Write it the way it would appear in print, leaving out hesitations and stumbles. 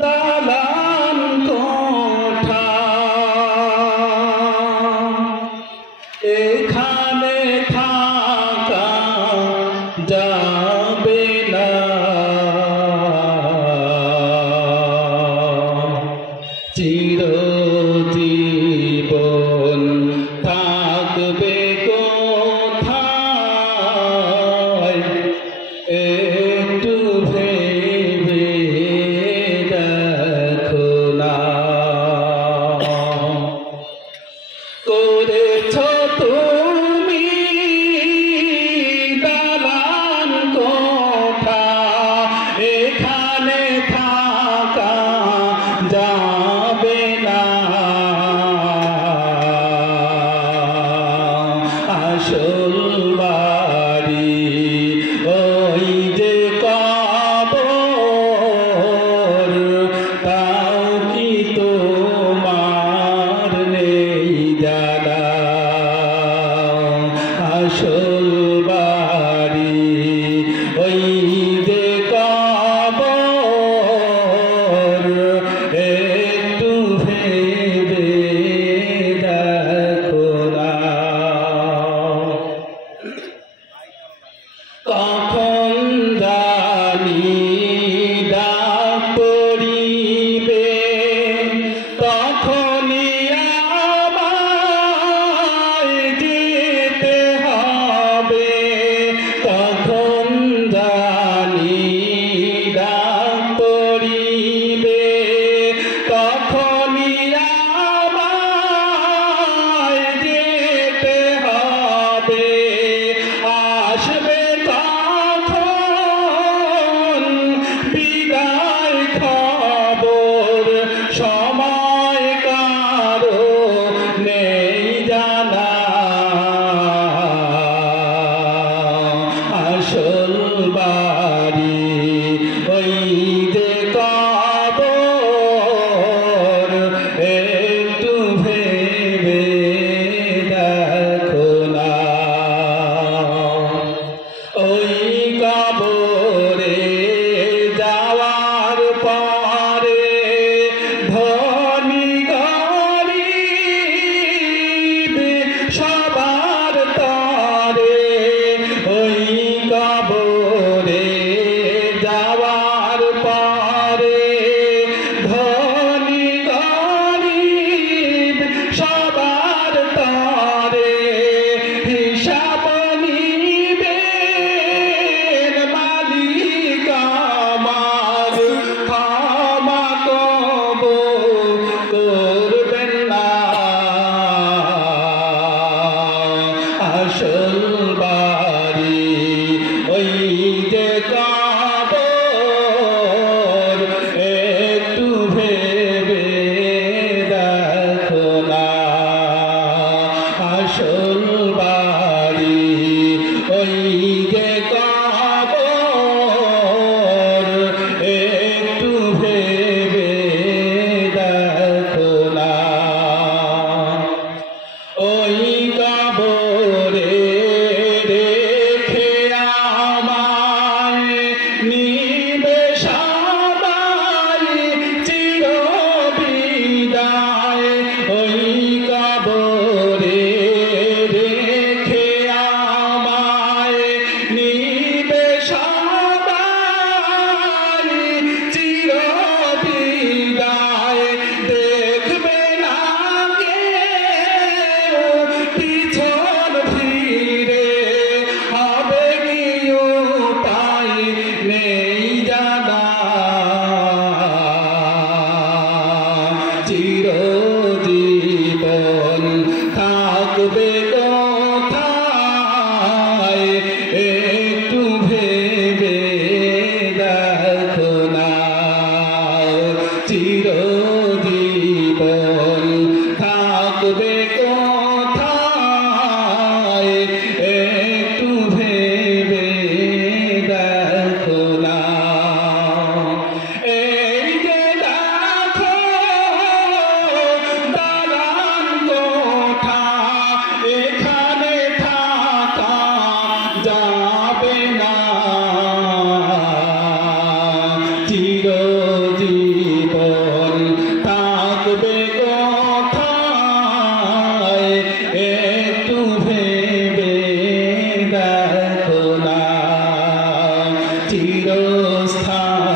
দালান কোঠা এখানে থাকা যাবে না, চিরজীবন থাকবে কোথায় একটু ভেবে দেখো না। করেছ তুমি দালান কোঠা এখানে থাকা যাবে না, আসল বাড়ি ওই যে কবর, তাও কি তোমার নেই জানা, আসল বাড়ি ওই যে কবর, একটু ভেবে দেখো না। কখন জানি ডাক পড়িবে, তখনই আমায় যেতে হবে, কখন জানি ডাক পড়িবে, তখনই আমায় যেতে হবে, আসবে তখন বিদায় খবর, সময় কারো নেই জানা, আসল বাড়ি ওই যে কবর, একটু ভেবে দেখো না। ওই কবরে যাওয়ার পরে ধনী গরিব সবার তরে, ওই কবরে যাওয়ার পরে ধনী গরিব সবার তরে, হিসাব নিবে মালিক আমার, ক্ষমা কবুল করবেন না, আসল বাড়ি ওই যে কবর, একটু ভেবে দেখো না, আসল বাড়ি ওই যে কবর, একটু ভেবে দেখো না। ওই কবরে রেখে আমায় নিবে সবাই চিরবিদায়, ওই কবরে রেখে আমায় নিবে সবাই চিরবিদায়, দেখবে না কেউ পিছন ফিরে, হবে কি উপায় নেই জানা, চিরজীবন থাকবে কোথায় একটু ভেবে দেখো না, চিরজীবন থাকবে কোথায় একটু ভেবে দেখো না। এই যে দেখো অবস্থা